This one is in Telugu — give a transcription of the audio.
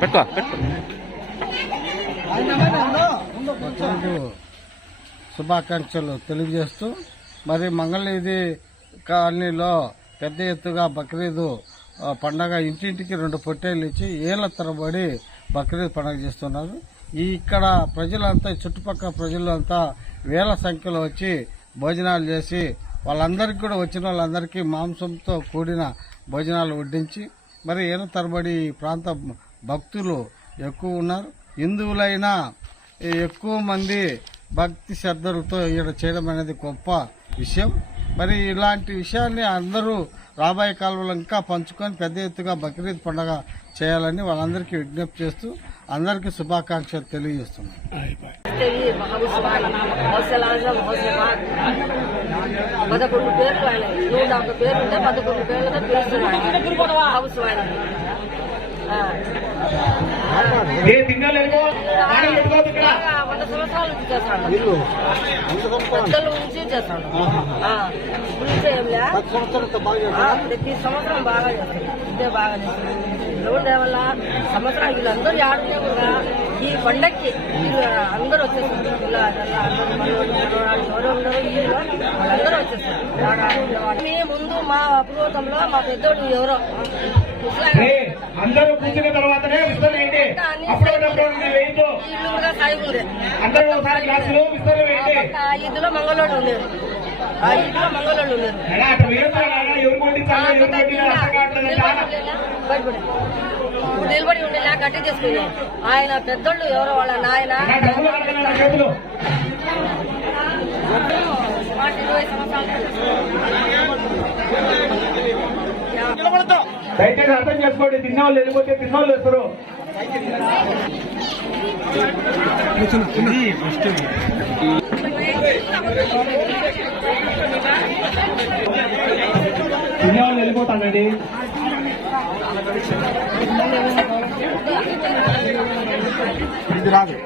పెట్టుకో శుభాకాంక్షలు తెలియజేస్తూ మరి మంగళనిధి కాలనీలో పెద్ద ఎత్తుగా బక్రీద్ పండగ ఇంటింటికి 2 పొట్టేళ్లు ఇచ్చి ఏళ్ల తరబడి బక్రీద్ పండుగ చేస్తున్నారు. ఇక్కడ ప్రజలంతా చుట్టుపక్కల ప్రజలంతా వేల సంఖ్యలో వచ్చి భోజనాలు చేసి వాళ్ళందరికీ కూడా వచ్చిన వాళ్ళందరికీ మాంసంతో కూడిన భోజనాలు వడ్డించి మరి ఏళ్ల తరబడి ఈ ప్రాంత భక్తులు ఎక్కువ ఉన్నారు. హిందువులైనా ఎక్కువ మంది భక్తి శ్రద్ధలతో ఇక్కడ చేయడం అనేది గొప్ప విషయం. మరి ఇలాంటి విషయాన్ని అందరూ రాబోయే కాలంలో ఇంకా పంచుకొని పెద్ద ఎత్తుగా బక్రీద్ పండుగ చేయాలని వాళ్ళందరికీ విజ్ఞప్తి చేస్తూ అందరికీ శుభాకాంక్షలు తెలియజేస్తున్నాం. 11 పేర్లు ఆయన 101 పేర్లు ఉంటే 11 పేర్లతో పిలుస్తున్నాడు. హౌస్ ఆయన 100 సంవత్సరాల నుంచి చేస్తాడు. పెద్దల నుంచి చేస్తాడు. ప్రతి సంవత్సరం బాగా చేస్తాడు. ఇదే బాగా చేస్తాడు. ఉండే వల్ల సంవత్సరం వీళ్ళందరూ ఆడుకునే కూడా ఈ పండక్కి అందరూ వచ్చేస్తారు. ఎవరు ఉండరు వీళ్ళు వాళ్ళందరూ వచ్చేస్తారు. ముందు మా అపూర్వతంలో మా పెద్దోడు ఎవరో అందరూ కూర్చున్న తర్వాతనే ఇదిలో మంగళోడు ఉన్నారు. ఆ ఇంట్లో మంగళోళ్ళు ఉన్నారు. ఇప్పుడు నిలబడి ఉండేలా గట్టి చేసుకున్నాం. ఆయన పెద్దోళ్ళు ఎవరో వాళ్ళ నాయన 20 సంవత్సరాలు. దయచేసి అర్థం చేసుకోండి. తిన్నవాళ్ళు వెళ్ళిపోతే తిన్నవాళ్ళు వస్తారు. తిన్నవాళ్ళు వెళ్ళిపోతానండి. ఇది రాదు.